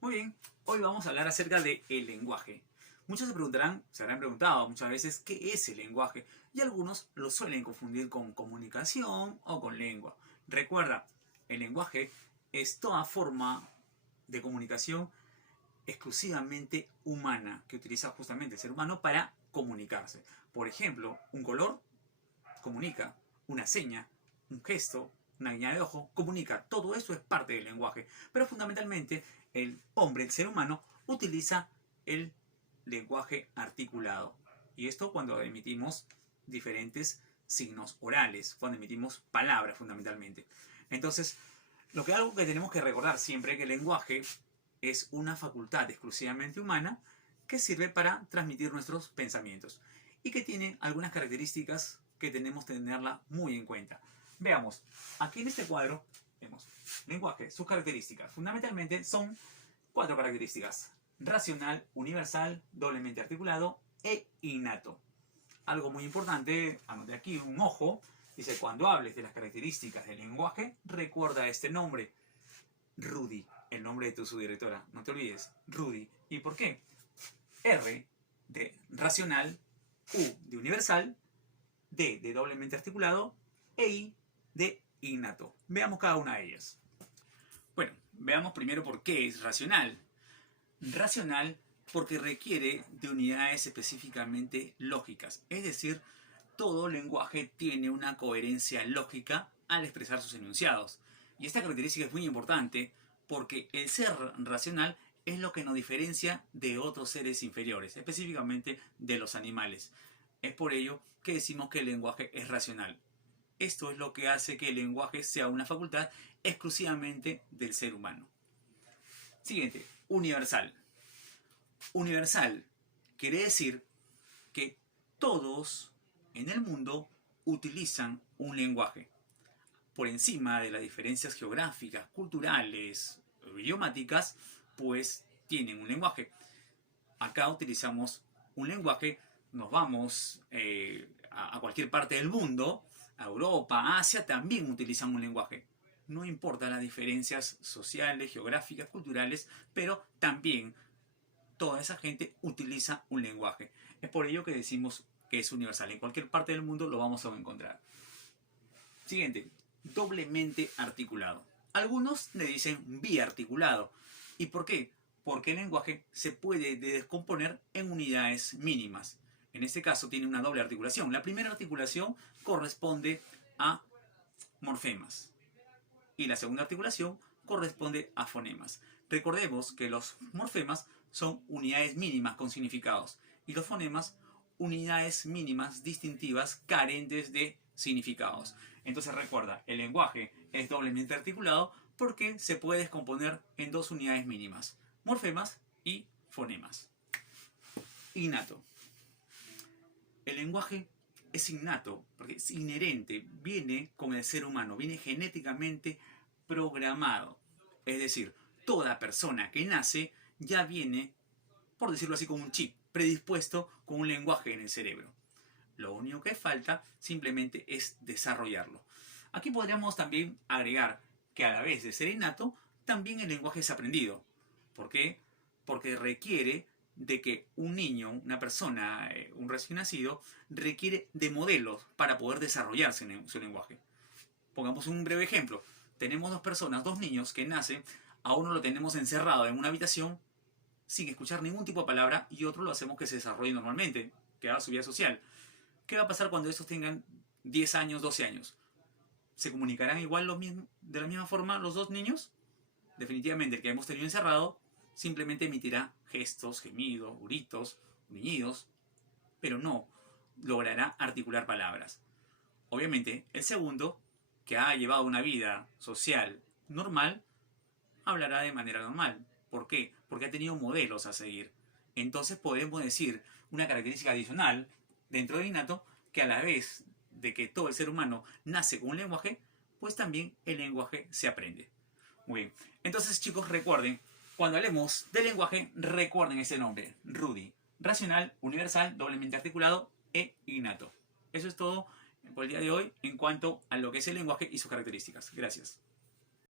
Muy bien, hoy vamos a hablar acerca del lenguaje. Muchos se preguntarán, se habrán preguntado muchas veces qué es el lenguaje y algunos lo suelen confundir con comunicación o con lengua. Recuerda, el lenguaje es toda forma de comunicación exclusivamente humana que utiliza justamente el ser humano para comunicarse. Por ejemplo, un color comunica, una seña, un gesto, una guiñada de ojo, comunica. Todo eso es parte del lenguaje. Pero fundamentalmente el hombre, el ser humano, utiliza el lenguaje articulado. Y esto cuando emitimos diferentes signos orales, cuando emitimos palabras fundamentalmente. Entonces, algo que tenemos que recordar siempre es que el lenguaje es una facultad exclusivamente humana que sirve para transmitir nuestros pensamientos y que tiene algunas características que tenemos que tenerla muy en cuenta. Veamos, aquí en este cuadro vemos lenguaje, sus características. Fundamentalmente son 4 características: racional, universal, doblemente articulado e innato. Algo muy importante, anote aquí un ojo, dice: cuando hables de las características del lenguaje, recuerda este nombre, Rudy, el nombre de tu subdirectora. No te olvides, Rudy. ¿Y por qué? R de racional, U de universal, D de doblemente articulado e I de innato. Veamos cada una de ellas. Bueno, veamos primero por qué es racional. Racional porque requiere de unidades específicamente lógicas, es decir, todo lenguaje tiene una coherencia lógica al expresar sus enunciados. Y esta característica es muy importante porque el ser racional es lo que nos diferencia de otros seres inferiores, específicamente de los animales. Es por ello que decimos que el lenguaje es racional. Esto es lo que hace que el lenguaje sea una facultad exclusivamente del ser humano. Siguiente, universal. Universal quiere decir que todos en el mundo utilizan un lenguaje. Por encima de las diferencias geográficas, culturales, idiomáticas, pues tienen un lenguaje. Acá utilizamos un lenguaje, nos vamos a cualquier parte del mundo, a Europa, Asia, también utilizan un lenguaje. No importa las diferencias sociales, geográficas, culturales, pero también toda esa gente utiliza un lenguaje. Es por ello que decimos que es universal. En cualquier parte del mundo lo vamos a encontrar. Siguiente, doblemente articulado. Algunos le dicen biarticulado. ¿Y por qué? Porque el lenguaje se puede descomponer en unidades mínimas. En este caso tiene una doble articulación. La primera articulación corresponde a morfemas y la segunda articulación corresponde a fonemas. Recordemos que los morfemas son unidades mínimas con significados y los fonemas unidades mínimas distintivas carentes de significados. Entonces recuerda, el lenguaje es doblemente articulado porque se puede descomponer en 2 unidades mínimas: morfemas y fonemas. Innato. El lenguaje es innato porque es inherente, viene con el ser humano, viene genéticamente programado. Es decir, toda persona que nace ya viene, por decirlo así, con un chip predispuesto con un lenguaje en el cerebro. Lo único que falta simplemente es desarrollarlo. Aquí podríamos también agregar que a la vez de ser innato, también el lenguaje es aprendido. ¿Por qué? Porque requiere de que un niño, una persona, un recién nacido, requiere de modelos para poder desarrollarse en su lenguaje. Pongamos un breve ejemplo. Tenemos 2 personas, 2 niños que nacen, a uno lo tenemos encerrado en una habitación sin escuchar ningún tipo de palabra y otro lo hacemos que se desarrolle normalmente, que haga su vida social. ¿Qué va a pasar cuando estos tengan 10 años, 12 años? ¿Se comunicarán igual de la misma forma los 2 niños? Definitivamente el que hemos tenido encerrado simplemente emitirá gestos, gemidos, gritos, gruñidos, pero no logrará articular palabras. Obviamente, el segundo, que ha llevado una vida social normal, hablará de manera normal. ¿Por qué? Porque ha tenido modelos a seguir. Entonces podemos decir una característica adicional dentro de innato, que a la vez de que todo el ser humano nace con un lenguaje, pues también el lenguaje se aprende. Muy bien. Entonces, chicos, recuerden, cuando hablemos de lenguaje, recuerden ese nombre, Rudy. Racional, universal, doblemente articulado e innato. Eso es todo por el día de hoy en cuanto a lo que es el lenguaje y sus características. Gracias.